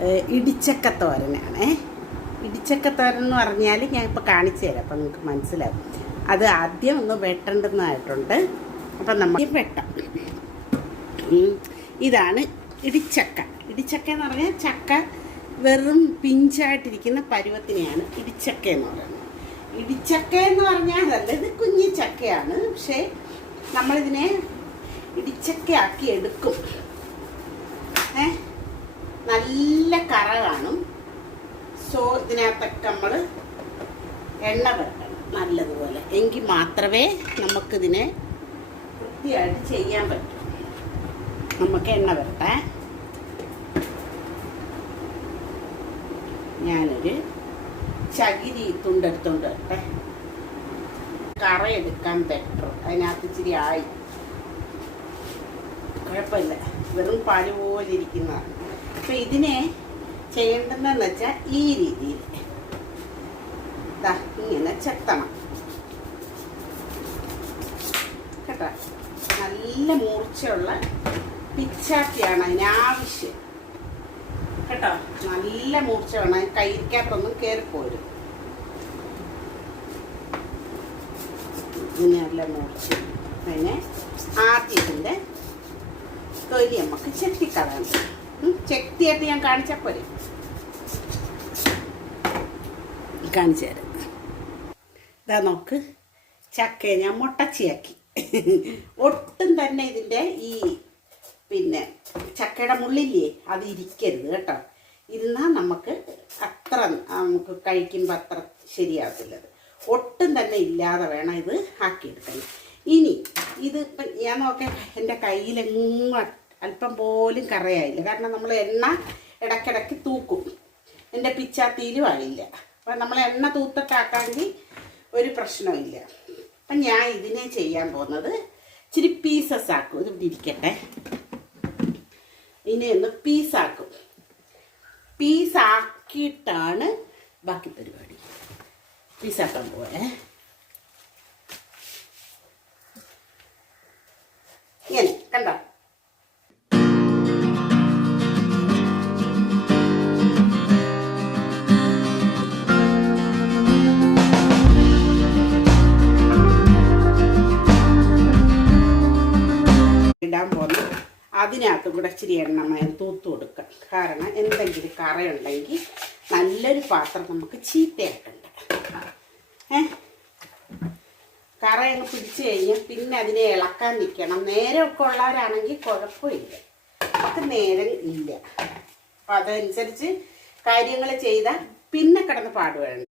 ഏഹ്, ഇടിച്ചക്കത്തോരനാണ്. ഇടിച്ചക്കത്തോരൻ എന്ന് പറഞ്ഞാൽ ഞാൻ ഇപ്പോൾ കാണിച്ചു തരാം അപ്പം നിങ്ങൾക്ക് മനസ്സിലാവും. അത് ആദ്യം ഒന്ന് വെട്ടേണ്ടുന്നതായിട്ടുണ്ട് അപ്പം നമ്മൾ വെട്ടാം. ഇതാണ് ഇടിച്ചക്ക. ഇടിച്ചക്ക എന്ന് പറഞ്ഞാൽ ചക്ക വെറും പിഞ്ചായിട്ടിരിക്കുന്ന പരുവത്തിനെയാണ് ഇടിച്ചക്ക എന്ന് പറയുന്നത്. ഇടിച്ചക്ക എന്ന് പറഞ്ഞാൽ അതല്ല ഇത് കുഞ്ഞി ചക്കയാണ്. പക്ഷേ നമ്മളിതിനെ ഇടിച്ചക്കയാക്കി എടുക്കും. ഏ? നല്ല കറ കാണും. സോ ഇതിനകത്തൊക്കെ നമ്മൾ എണ്ണ പെട്ടണം നല്ലതുപോലെ. എങ്കിൽ മാത്രമേ നമുക്കിതിനെ വൃത്തിയായിട്ട് ചെയ്യാൻ പറ്റൂ. നമുക്ക് എണ്ണ വരട്ടെ ഞാനൊരു ചകിരി തുണ്ടെടുത്തോണ്ട് വരട്ടെ. കറ എടുക്കാൻ ബെറ്റർ അതിനകത്ത് ഇച്ചിരി ആയി. കുഴപ്പമില്ല. വെറും പാൽ പോലെ ഇരിക്കുന്നതാണ്. അപ്പം ഇതിനെ ചെയ്യേണ്ടതെന്ന് വെച്ചാൽ ഈ രീതിയിൽ. ഇങ്ങനെ ചെത്തണം. കേട്ടോ? നല്ല മൂർച്ചയുള്ള പിച്ചാക്കിയാണ് അതിനാവശ്യം കേട്ടോ? നല്ല മൂർച്ച വേണം അതിന് കയ്യിക്കകത്തൊന്നും കയറിപ്പോരും നല്ല മൂർച്ച. പിന്നെ ആദ്യത്തിന്റെ തൊലി നമുക്ക് ചെത്തിയായിട്ട് ഞാൻ കാണിച്ചാൽ പോരെ. കാണിച്ചു തരാം. ഇതാ നോക്ക് ചക്കയെ ഞാൻ മുട്ടച്ചിയാക്കി. ഒട്ടും തന്നെ ഇതിന്റെ ഈ പിന്നെ ചക്കയുടെ മുള്ളില്ലേ അത് ഇരിക്കരുത് കേട്ടോ. ഇരുന്നാൽ നമുക്ക് അത്ര നമുക്ക് കഴിക്കുമ്പോൾ അത്ര ശരിയാവത്തില്ലത് ഒട്ടും തന്നെ ഇല്ലാതെ വേണം ഇത് ആക്കിയെടുക്കാൻ. ഇനി ഇത് ഞാൻ നോക്കെ എന്റെ കയ്യിലെങ്ങും അല്പം പോലും കറയായില്ല. കാരണം നമ്മൾ എണ്ണ ഇടയ്ക്കിടയ്ക്ക് തൂക്കും. എന്റെ പിച്ചാത്തിയിലും ആയില്ല. അപ്പം നമ്മൾ എണ്ണ തൂത്തിട്ടാക്കാമെങ്കിൽ ഒരു പ്രശ്നമില്ല അപ്പം ഞാൻ ഇതിനെ ചെയ്യാൻ പോകുന്നത് ഇച്ചിരി പീസസ് ആക്കും. ഇത് ഇരിക്കട്ടെ. ഇനി ഒന്ന് പീസാക്കും പീസാക്കിയിട്ടാണ് ബാക്കി പരിപാടി. പീസാക്കാൻ പോവേ. ഇങ്ങനെ കണ്ടോ? അതിനകത്ത് കൂടെ ഇച്ചിരി എണ്ണമയം തൂത്ത് കൊടുക്കുക കാരണം എന്തെങ്കിലും കറയുണ്ടെങ്കിൽ നല്ലൊരു പാത്രം നമുക്ക് ചീത്തയാക്കണ്ട. ഏ? കറയങ്ങ് പിടിച്ചു കഴിഞ്ഞാൽ പിന്നെ അതിനെ ഇളക്കാൻ നിൽക്കണം. നേരമൊക്കെ ഉള്ളവരാണെങ്കിൽ കുഴപ്പമില്ല. നമുക്ക് നേരം ഇല്ല. അപ്പം അതനുസരിച്ച് കാര്യങ്ങൾ ചെയ്താൽ പിന്നെ കിടന്ന് പാടുവേണ്ട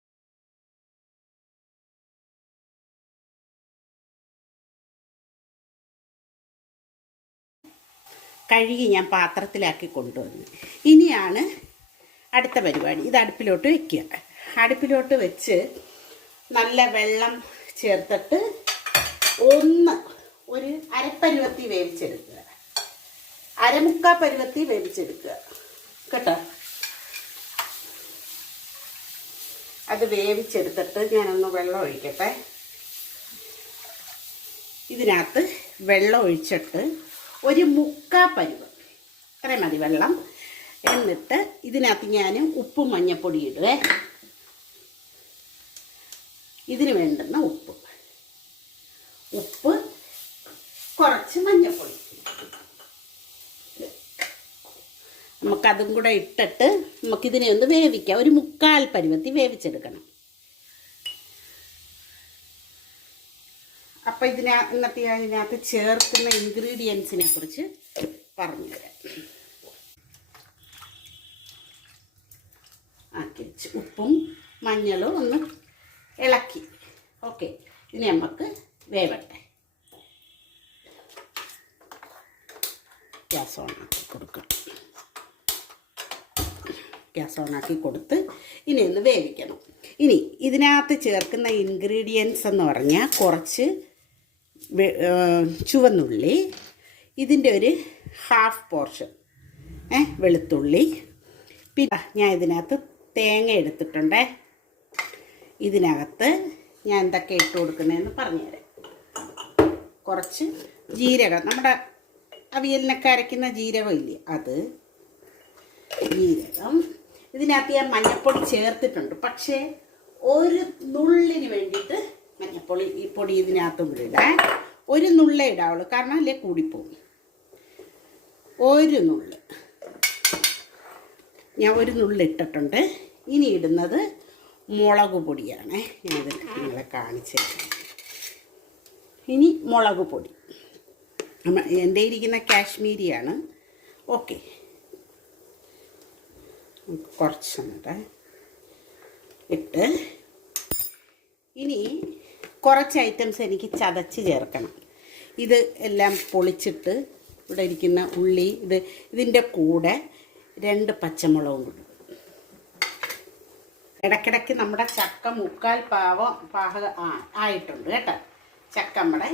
കഴുകി ഞാൻ പാത്രത്തിലാക്കി കൊണ്ടുവന്നു. ഇനിയാണ് അടുത്ത പരിപാടി. ഇത് അടുപ്പിലോട്ട് വെക്കുക. അടുപ്പിലോട്ട് വെച്ച് നല്ല വെള്ളം ചേർത്തിട്ട് ഒന്ന് ഒരു അരപ്പരുവത്തി വേവിച്ചെടുക്കുക. അരമുക്കാ പരുവത്തി വേവിച്ചെടുക്കുക. കേട്ടോ? അത് വേവിച്ചെടുത്തിട്ട് ഞാനൊന്ന് വെള്ളം ഒഴിക്കട്ടെ. ഇതിനകത്ത് വെള്ളം ഒഴിച്ചിട്ട് ഒരു മുക്കാ പരുവ്. അത്രയും മതി വെള്ളം. എന്നിട്ട് ഇതിനകത്ത് ഞാൻ ഉപ്പും മഞ്ഞപ്പൊടി ഇടുവേ. ഇതിന് വേണ്ടുന്ന ഉപ്പ്. ഉപ്പ് കുറച്ച് മഞ്ഞപ്പൊടി. നമുക്കതും കൂടെ ഇട്ടിട്ട് നമുക്കിതിനെ ഒന്ന് വേവിക്കാം. ഒരു മുക്കാൽ പരുവത്തി വേവിച്ചെടുക്കണം. അപ്പം ഇതിന ഇന്നത്തെ ഇതിനകത്ത് ചേർക്കുന്ന ഇൻഗ്രീഡിയൻസിനെ കുറിച്ച് പറഞ്ഞുതരാം. ആക്കി ഉപ്പും മഞ്ഞളും ഒന്ന് ഇളക്കി. ഓക്കെ. ഇനി നമുക്ക് വേവട്ടെ. ഗ്യാസ് ഓണാക്കി കൊടുക്കണം ഗ്യാസ് ഓണാക്കി കൊടുത്ത് ഇനി ഒന്ന് വേവിക്കണം. ഇനി ഇതിനകത്ത് ചേർക്കുന്ന ഇൻഗ്രീഡിയൻസ് എന്ന് പറഞ്ഞാൽ കുറച്ച് ചുവന്നുള്ളി ഇതിന്റെ ഒരു ഹാഫ് പോർഷൻ ഏ വെളുത്തുള്ളി. പിന്നെ ഞാൻ ഇതിനകത്ത് തേങ്ങ എടുത്തിട്ടുണ്ടേ. ഇതിനകത്ത് ഞാൻ എന്തൊക്കെ ഇട്ട് കൊടുക്കുന്നതെന്ന് പറഞ്ഞുതരാം. കുറച്ച് ജീരകം നമ്മുടെ അവിയലിനൊക്കെ അരയ്ക്കുന്ന ജീരകം ഇല്ലേ? അത് ജീരകം. ഇതിനകത്ത് ഞാൻ മഞ്ഞൾപ്പൊടി ചേർത്തിട്ടുണ്ട്. പക്ഷേ ഒരു നുള്ളിന് വേണ്ടിയിട്ട് മഞ്ഞപ്പൊടി ഈ പൊടി ഇതിനകത്തും കൂടി ഇടാം ഒരു നുള്ളേ ഇടാവുള്ളൂ. കാരണം അല്ലേ കൂടിപ്പോകും ഒരു നുള്ള്. ഞാൻ ഒരു നുള്ള് ഇട്ടിട്ടുണ്ട്. ഇനി ഇടുന്നത് മുളക് പൊടിയാണ്. ഞാനത് നിങ്ങളെ കാണിച്ചു ഇനി മുളക് പൊടി. എന്റെ ഇരിക്കുന്ന കാശ്മീരിയാണ്. ഓക്കെ. കുറച്ചൊന്നിട്ടെ ഇട്ട്. ഇനി കുറച്ച് ഐറ്റംസ് എനിക്ക് ചതച്ച് ചേർക്കണം. ഇത് എല്ലാം പൊളിച്ചിട്ട് ഇവിടെ ഇരിക്കുന്ന ഉള്ളി ഇത് ഇതിന്റെ കൂടെ രണ്ട് പച്ചമുളകും കൂടി. ഇടയ്ക്കിടയ്ക്ക് നമ്മുടെ ചക്ക മുക്കാൽ പാവം പാക ആയിട്ടുണ്ട് കേട്ടോ. ചക്ക നമ്മുടെ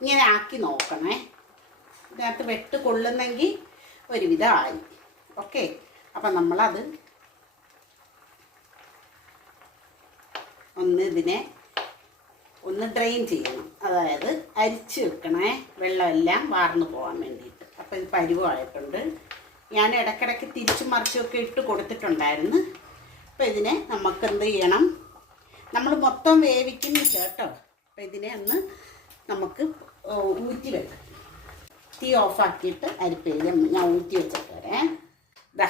ഇങ്ങനെ ആക്കി നോക്കണേ. ഇതിനകത്ത് വെട്ട് കൊള്ളുന്നെങ്കിൽ ഒരുവിധം ആയി. ഓക്കെ. അപ്പം നമ്മളത് ഒന്ന് ഇതിനെ ഒന്ന് ഡ്രെയിൻ ചെയ്യണം. അതായത് അരിച്ച് വെക്കണേ വെള്ളമെല്ലാം വാർന്നു പോകാൻ വേണ്ടിയിട്ട്. അപ്പോൾ ഇത് പരുവമായിട്ടുണ്ട് ഞാൻ ഇടയ്ക്കിടയ്ക്ക് തിരിച്ചും മറിച്ചുമൊക്കെ ഇട്ട് കൊടുത്തിട്ടുണ്ടായിരുന്നു. അപ്പോൾ ഇതിനെ നമുക്ക് എന്ത് ചെയ്യണം? നമ്മൾ മൊത്തം വേവിക്കുന്നില്ല കേട്ടോ. അപ്പോൾ ഇതിനെ ഒന്ന് നമുക്ക് ഊറ്റി വെക്കാം. തീ ഓഫാക്കിയിട്ട് അരിപ്പയിൽ ഞാൻ ഊറ്റി വെച്ചിട്ട് ദാ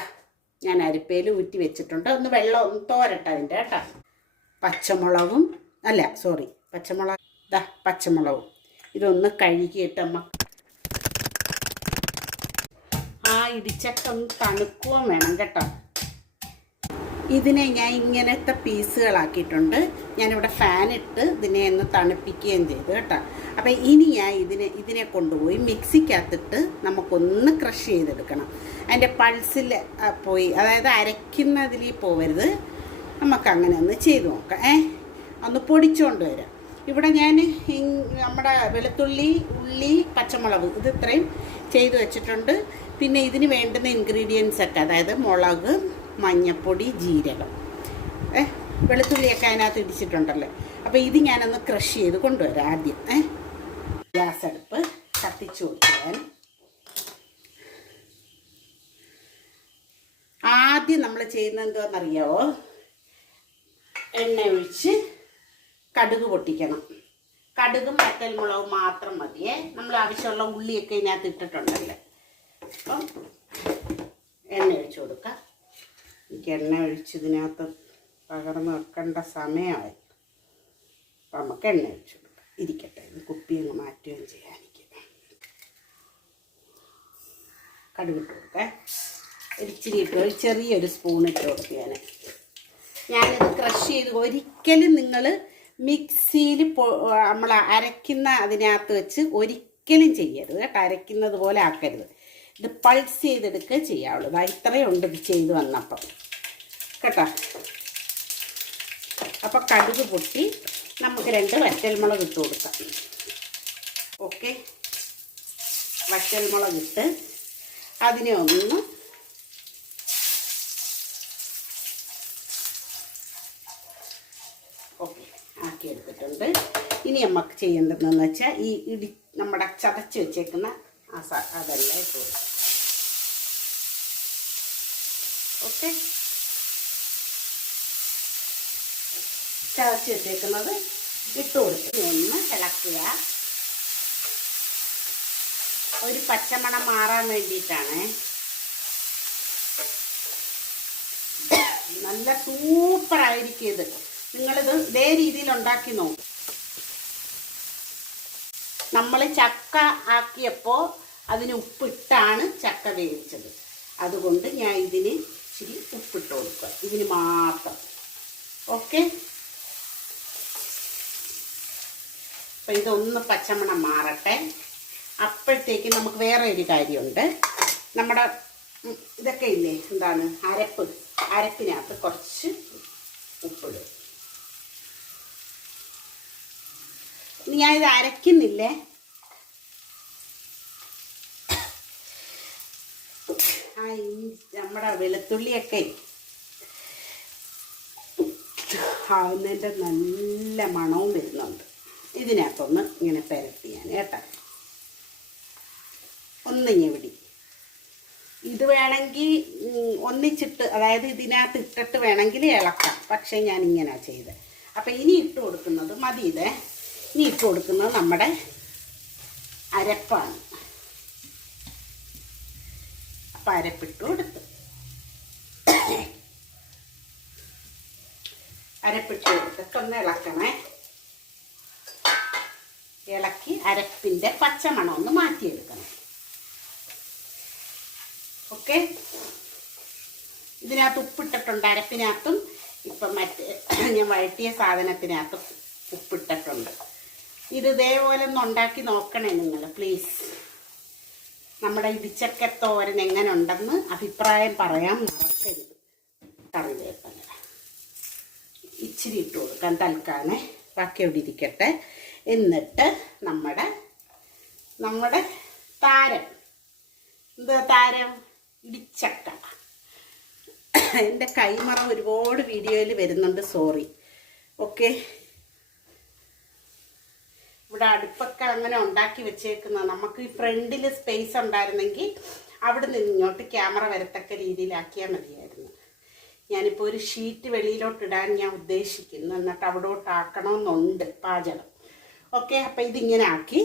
ഞാൻ അരിപ്പയിൽ ഊറ്റി വെച്ചിട്ടുണ്ട്. ഒന്ന് വെള്ളം ഒന്ന് തോരട്ടെ അതിന്റെ കേട്ടോ. പച്ചമുളകും അല്ല സോറി പച്ചമുളക് ദാ പച്ചമുളകും. ഇതൊന്ന് കഴുകിയിട്ട് അമ്മ ആ ഇടിച്ചക്ക ഒന്ന് തണുക്കുകയും വേണം കേട്ടോ. ഇതിനെ ഞാൻ ഇങ്ങനത്തെ പീസുകളാക്കിയിട്ടുണ്ട്. ഞാനിവിടെ ഫാനിട്ട് ഇതിനെ ഒന്ന് തണുപ്പിക്കുകയും ചെയ്തു കേട്ടോ. അപ്പം ഇനി ഞാൻ ഇതിനെ ഇതിനെ കൊണ്ടുപോയി മിക്സിക്കകത്തിട്ട് നമുക്കൊന്ന് ക്രഷ് ചെയ്തെടുക്കണം. അതിന്റെ പൾസിൽ പോയി അതായത് അരയ്ക്കുന്നതിൽ പോവരുത്. നമുക്കങ്ങനെ ഒന്ന് ചെയ്ത് നോക്കാം. ഏ? ഒന്ന് പൊടിച്ചുകൊണ്ട് വരാം. ഇവിടെ ഞാൻ നമ്മുടെ വെളുത്തുള്ളി ഉള്ളി പച്ചമുളക് ഇത് ഇത്രയും ചെയ്തു വെച്ചിട്ടുണ്ട്. പിന്നെ ഇതിന് വേണ്ടുന്ന ഇൻഗ്രീഡിയൻസ് ഒക്കെ അതായത് മുളക് മഞ്ഞൾപ്പൊടി ജീരകം. ഏ വെളുത്തുള്ളിയൊക്കെ അതിനകത്ത് ഇടിച്ചിട്ടുണ്ടല്ലോ? അപ്പോൾ ഇത് ഞാനൊന്ന് ക്രഷ് ചെയ്ത് കൊണ്ടുവരാം ആദ്യം. ഏ ഗ്യാസ് അടുപ്പ് കത്തിച്ചു കൊടുക്കാൻ ആദ്യം നമ്മൾ ചെയ്യുന്നത് എന്താണെന്നറിയാവോ എണ്ണ ഒഴിച്ച് കടുക് പൊട്ടിക്കണം. കടുകും വറ്റൽ മുളകും മാത്രം മതിയേ നമ്മൾ ആവശ്യമുള്ള ഉള്ളിയൊക്കെ ഇതിനകത്ത് ഇട്ടിട്ടുണ്ടല്ലോ? അപ്പം എണ്ണ ഒഴിച്ചു കൊടുക്കാം. എനിക്ക് എണ്ണ ഒഴിച്ച് ഇതിനകത്ത് പകർന്ന് വെക്കേണ്ട സമയമായി. അപ്പം നമുക്ക് എണ്ണ ഒഴിച്ചു കൊടുക്കാം. ഇരിക്കട്ടെ കുപ്പി അങ്ങ് മാറ്റുകയും ചെയ്യാം എനിക്ക്. കടുകിട്ട് കൊടുക്കേ. ഇച്ചിരി ഇട്ട് ഒരു ചെറിയൊരു സ്പൂൺ ഇട്ട് കൊടുക്കുക ഞാൻ ഞാനിത് ക്രഷ് ചെയ്ത് ഒരിക്കലും നിങ്ങൾ മിക്സിയിൽ നമ്മൾ അരയ്ക്കുന്ന അതിനകത്ത് വെച്ച് ഒരിക്കലും ചെയ്യരുത് കേട്ടോ. അരയ്ക്കുന്നത് പോലെ ആക്കരുത്. ഇത് പൾസ് ചെയ്തെടുക്കുക ചെയ്യാവുള്ളൂ. ഇതാ ഇത്രയും ഉണ്ട് ഇത് ചെയ്ത് വന്നപ്പം. കേട്ടോ? അപ്പം കടുക് പൊട്ടി നമുക്ക് രണ്ട് വറ്റൽമുളക് ഇട്ട് കൊടുക്കാം. ഓക്കെ? വറ്റൽമുളക് ഇട്ട് അതിനെ ഒന്ന് ഓക്കെ എടുത്തിട്ടുണ്ട് ഇനി നമുക്ക് ചെയ്യേണ്ടതെന്ന് വെച്ചാൽ ഈ ഇടി നമ്മുടെ ചതച്ച് വെച്ചേക്കുന്ന ആ സ അതെല്ലാം കൊടുക്കാം ഓക്കെ. ചതച്ച് വെച്ചേക്കുന്നത് ഇട്ട് കൊടുത്ത് ഒന്ന് ഇളക്കുക. ഒരു പച്ചമണം മാറാൻ വേണ്ടിയിട്ടാണ്. നല്ല സൂപ്പറായിരിക്കും ഇത്. നിങ്ങളിത് ഇതേ രീതിയിൽ ഉണ്ടാക്കി നോക്കും. നമ്മൾ ചക്ക ആക്കിയപ്പോൾ അതിന് ഉപ്പിട്ടാണ് ചക്ക വേവിച്ചത്. അതുകൊണ്ട് ഞാൻ ഇതിന് ഇച്ചിരി ഉപ്പിട്ട് കൊടുക്കുക. ഇതിന് മാത്രം. ഓക്കെ? അപ്പം ഇതൊന്ന് പച്ചമണം മാറട്ടെ. അപ്പോഴത്തേക്ക് നമുക്ക് വേറെ ഒരു കാര്യമുണ്ട്. നമ്മുടെ ഇതൊക്കെ ഇല്ലേ? എന്താണ്? അരപ്പ്. അരപ്പിനകത്ത് കുറച്ച് ഉപ്പിടും. ഇത് അരയ്ക്കുന്നില്ലേ ആ നമ്മുടെ വെളുത്തുള്ളിയൊക്കെ ആവുന്നതിന്റെ നല്ല മണവും വരുന്നുണ്ട്. ഇതിനകത്തൊന്ന് ഇങ്ങനെ പരത്തി ഞാൻ കേട്ടോ. ഒന്ന് പിടി ഇത് വേണമെങ്കിൽ ഒന്നിച്ചിട്ട് അതായത് ഇതിനകത്ത് ഇട്ടിട്ട് വേണമെങ്കിൽ ഇളക്കാം. പക്ഷേ ഞാൻ ഇങ്ങനെയാണ് ചെയ്തത്. അപ്പം ഇനി ഇട്ട് കൊടുക്കുന്നത് മതി ഇത് ഇനി ഇട്ട് കൊടുക്കുന്നത് നമ്മുടെ അരപ്പാണ്. അപ്പം അരപ്പിട്ട് കൊടുത്ത്. അരപ്പിട്ട് കൊടുത്തിട്ട് ഒന്ന് ഇളക്കണേ. ഇളക്കി അരപ്പിന്റെ പച്ചമണം ഒന്ന് മാറ്റിയെടുക്കണം. ഓക്കെ? ഇതിനകത്ത് ഉപ്പിട്ടിട്ടുണ്ട് അരപ്പിനകത്തും. ഇപ്പം മറ്റേ ഞാൻ വഴറ്റിയ സാധനത്തിനകത്തും ഉപ്പിട്ടിട്ടുണ്ട്. ഇത് ഇതേപോലെ ഒന്ന് ഉണ്ടാക്കി നോക്കണേ നിങ്ങൾ പ്ലീസ് നമ്മുടെ ഇടിച്ചക്ക തോരൻ എങ്ങനെ ഉണ്ടെന്ന് അഭിപ്രായം പറയാൻ മറക്കരുത്. കറിവേപ്പല. ഇച്ചിരി ഇട്ട് കൊടുക്കാൻ തൽക്കാലം. ബാക്കി അവിടെ ഇരിക്കട്ടെ. എന്നിട്ട് നമ്മുടെ നമ്മുടെ താരം. എന്താ താരം? ഇടിച്ചക്ക. എന്റെ കൈമറ ഒരുപാട് വീഡിയോയിൽ വരുന്നുണ്ട് സോറി ഓക്കെ ഇവിടെ അടുപ്പൊക്കെ അങ്ങനെ ഉണ്ടാക്കി വെച്ചേക്കുന്ന നമുക്ക് ഈ ഫ്രണ്ടിൽ സ്പേസ് ഉണ്ടായിരുന്നെങ്കിൽ അവിടെ നിന്ന് ഇങ്ങോട്ട് ക്യാമറ വരത്തക്ക രീതിയിലാക്കിയാൽ മതിയായിരുന്നു. ഞാനിപ്പോൾ ഒരു ഷീറ്റ് വെളിയിലോട്ട് ഇടാൻ ഞാൻ ഉദ്ദേശിക്കുന്നു. എന്നിട്ട് അവിടോട്ട് ആക്കണമെന്നുണ്ട് പാചകം. ഓക്കെ അപ്പം ഇതിങ്ങനെ ആക്കി.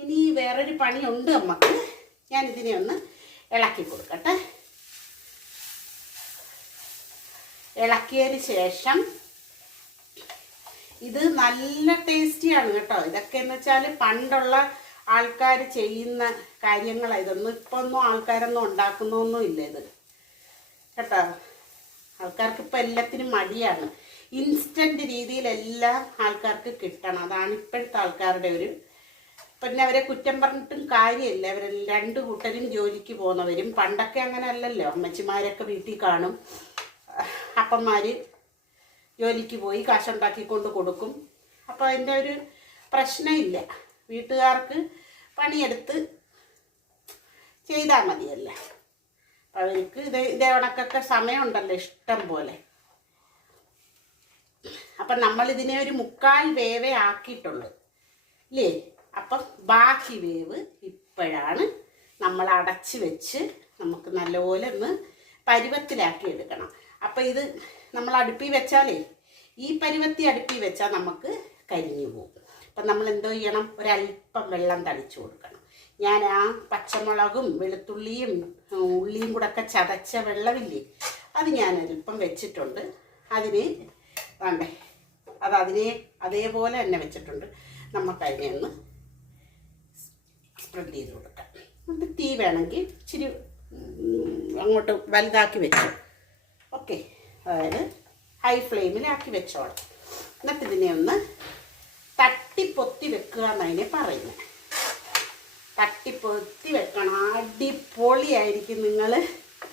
ഇനി വേറൊരു പണിയുണ്ട് നമുക്ക് ഞാൻ ഇതിനെ ഒന്ന് ഇളക്കി കൊടുക്കട്ടെ. ഇളക്കിയതിന് ശേഷം ഇത് നല്ല ടേസ്റ്റിയാണ് കേട്ടോ. ഇതൊക്കെ എന്ന് വെച്ചാൽ പണ്ടുള്ള ആൾക്കാർ ചെയ്യുന്ന കാര്യങ്ങളാണ് ഇതൊന്നും ഇപ്പൊ ഒന്നും ആൾക്കാരൊന്നും ഉണ്ടാക്കുന്നൊന്നും ഇല്ല ഇത്. കേട്ടോ? ആൾക്കാർക്ക് ഇപ്പം എല്ലാത്തിനും മടിയാണ്. ഇൻസ്റ്റന്റ് രീതിയിൽ എല്ലാം ആൾക്കാർക്ക് കിട്ടണം. അതാണ് ഇപ്പോഴത്തെ ആൾക്കാരുടെ ഒരു പിന്നെ അവരെ കുറ്റം പറഞ്ഞിട്ടും കാര്യമില്ല. അവർ രണ്ട് കൂട്ടരും ജോലിക്ക് പോകുന്നവരും. പണ്ടൊക്കെ അങ്ങനെ അല്ലല്ലോ. അമ്മച്ചിമാരൊക്കെ വീട്ടിൽ കാണും. അപ്പന്മാർ ജോലിക്ക് പോയി കാശുണ്ടാക്കിക്കൊണ്ട് കൊടുക്കും. അപ്പോൾ അതിന്റെ ഒരു പ്രശ്നമില്ല. വീട്ടുകാർക്ക് പണിയെടുത്ത് ചെയ്താൽ മതിയല്ലേ. അപ്പം അവർക്ക് ഇത് ഇതേ കണക്കൊക്കെ സമയമുണ്ടല്ലോ ഇഷ്ടം പോലെ. അപ്പം നമ്മളിതിനെ ഒരു മുക്കാൽ വേവേ ആക്കിയിട്ടുള്ളൂ ഇല്ലേ? അപ്പം ബാക്കി വേവ് ഇപ്പോഴാണ് നമ്മൾ അടച്ച് വെച്ച് നമുക്ക് നല്ലപോലെ ഒന്ന് പരുവത്തിലാക്കി എടുക്കണം. അപ്പം ഇത് നമ്മൾ അടുപ്പി വെച്ചാലേ ഈ പരുവത്തി അടുപ്പി വെച്ചാൽ നമുക്ക് കരിഞ്ഞു പോകും. അപ്പം നമ്മൾ എന്തോ ചെയ്യണം? ഒരല്പം വെള്ളം തളിച്ചു കൊടുക്കണം. ഞാൻ ആ പച്ചമുളകും വെളുത്തുള്ളിയും ഉള്ളിയും കൂടെ ഒക്കെ ചതച്ച വെള്ളമില്ലേ അത് ഞാൻ അല്പം വെച്ചിട്ടുണ്ട്. അതിന് വേണ്ടേ? അത് അതിനെ അതേപോലെ തന്നെ വെച്ചിട്ടുണ്ട്. നമുക്ക് അതിനെ ഒന്ന് സ്പ്രെഡ് ചെയ്ത് കൊടുക്കാം. എന്നിട്ട് തീ വേണമെങ്കിൽ ഇച്ചിരി അങ്ങോട്ട് വലുതാക്കി വെച്ചു. ഓക്കെ. അതായത് ഹൈ ഫ്ലെയിമിലാക്കി വെച്ചോളാം. എന്നിട്ട് ഇതിനെ ഒന്ന് തട്ടിപ്പൊത്തി വെക്കുക എന്നതിനെ പറയുന്നത്. തട്ടിപ്പൊത്തി വെക്കണം. അടിപൊളിയായിരിക്കും നിങ്ങൾ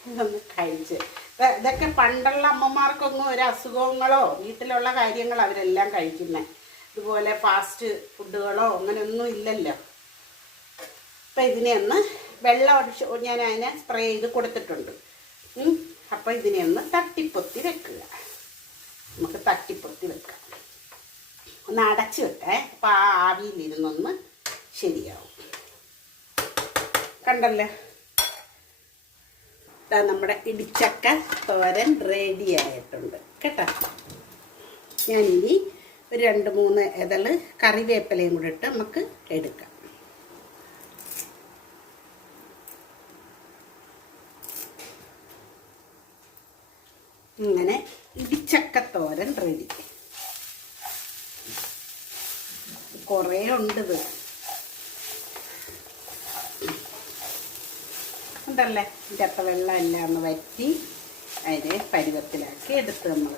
ഇതൊന്ന് കഴിച്ച്. ഇത- ഇതൊക്കെ പണ്ടുള്ള അമ്മമാർക്കൊന്നും ഒരു അസുഖങ്ങളോ വീട്ടിലുള്ള കാര്യങ്ങൾ അവരെല്ലാം കഴിക്കുന്നത് ഇതുപോലെ ഫാസ്റ്റ് ഫുഡുകളോ അങ്ങനെയൊന്നും ഇല്ലല്ലോ. അപ്പം ഇതിനെ ഒന്ന് വെള്ളം അടിച്ച് ഞാൻ അതിനെ സ്പ്രേ ചെയ്ത് കൊടുത്തിട്ടുണ്ട്. ഉം. അപ്പം ഇതിനെ ഒന്ന് തട്ടിപ്പൊത്തി വെക്കുക. നമുക്ക് തട്ടിപ്പൊത്തി വെക്കാം. ഒന്ന് അടച്ച് വെക്കേ. അപ്പോൾ ആ ആവിയിലിരുന്നൊന്ന് ശരിയാവും. കണ്ടല്ലേ? ഇതാ നമ്മുടെ ഇടിച്ചക്ക തോരൻ റെഡി ആയിട്ടുണ്ട്. കേട്ടോ? ഞാനിനി ഒരു രണ്ട് മൂന്ന് ഇതൾ കറിവേപ്പിലയും കൂടെ ഇട്ട് നമുക്ക് എടുക്കാം. ഇങ്ങനെ ഇടിച്ചക്കത്തോരൻ റെഡി കുറേ ഉണ്ട് ഇത്. ഉണ്ടല്ലേ? ഇതിന്റെ അത്ര വെള്ളം എല്ലാം ഒന്ന് വറ്റി അതിനെ പരുവത്തിലാക്കി എടുത്ത് നമ്മൾ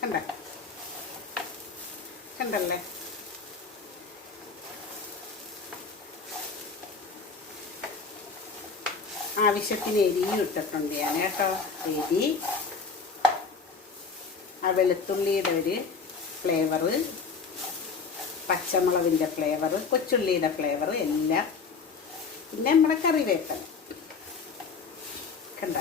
കണ്ട? കണ്ടല്ലേ? ആവശ്യത്തിന് എരിയും ഇട്ടിട്ടുണ്ട് ഞാൻ കേട്ടോ. എരി ആ വെളുത്തുള്ളിയുടെ ഒരു ഫ്ലേവറ് പച്ചമുളകിന്റെ ഫ്ലേവർ കൊച്ചുള്ളിയുടെ ഫ്ലേവർ എല്ലാം. പിന്നെ നമ്മുടെ കറിവേപ്പില. കണ്ട?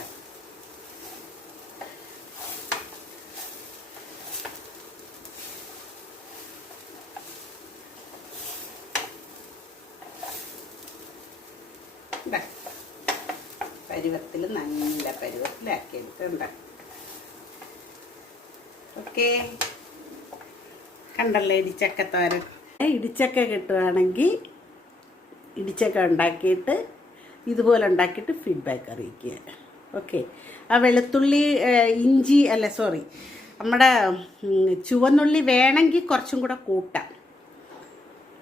പരുവത്തിൽ നല്ല പരുവത്തിലാക്കി എടുക്കണ്ട ഓക്കെ. കണ്ടല്ലോ ഇടിച്ചക്കത്തോരൻ. ഇടിച്ചക്ക കിട്ടുവാണെങ്കിൽ ഇടിച്ചക്ക ഉണ്ടാക്കിയിട്ട് ഇതുപോലെ ഉണ്ടാക്കിയിട്ട് ഫീഡ്ബാക്ക് അറിയിക്കുക. ഓക്കെ. ആ വെളുത്തുള്ളി ഇഞ്ചി അല്ല സോറി നമ്മുടെ ചുവന്നുള്ളി വേണമെങ്കിൽ കുറച്ചും കൂടെ കൂട്ടാം.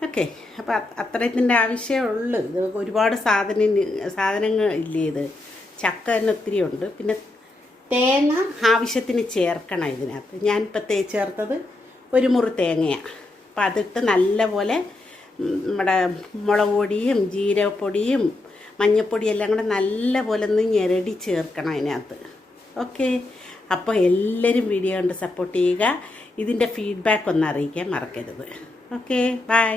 ഓക്കെ. അപ്പോൾ അത്രത്തിന്റെ ആവശ്യമേ ഉള്ളൂ. ഇത് ഒരുപാട് സാധന സാധനങ്ങൾ ഇല്ലേ ഇത്? ചക്ക തന്നെ ഒത്തിരി ഉണ്ട്. പിന്നെ തേങ്ങ ആവശ്യത്തിന് ചേർക്കണം ഇതിനകത്ത്. ഞാനിപ്പോൾ തേ ചേർത്തത് ഒരു മുറി തേങ്ങയാണ് അപ്പം അതിട്ട് നല്ലപോലെ നമ്മുടെ മുളക് പൊടിയും ജീരകപ്പൊടിയും മഞ്ഞൾപ്പൊടിയും എല്ലാം കൂടെ നല്ലപോലെ ഒന്ന് ഞെരടി ചേർക്കണം അതിനകത്ത്. ഓക്കെ? അപ്പോൾ എല്ലാവരും വീഡിയോ കണ്ട് സപ്പോർട്ട് ചെയ്യുക. ഇതിന്റെ ഫീഡ്ബാക്ക് ഒന്ന് അറിയിക്കാൻ മറക്കരുത്. ഓക്കെ? ബൈ.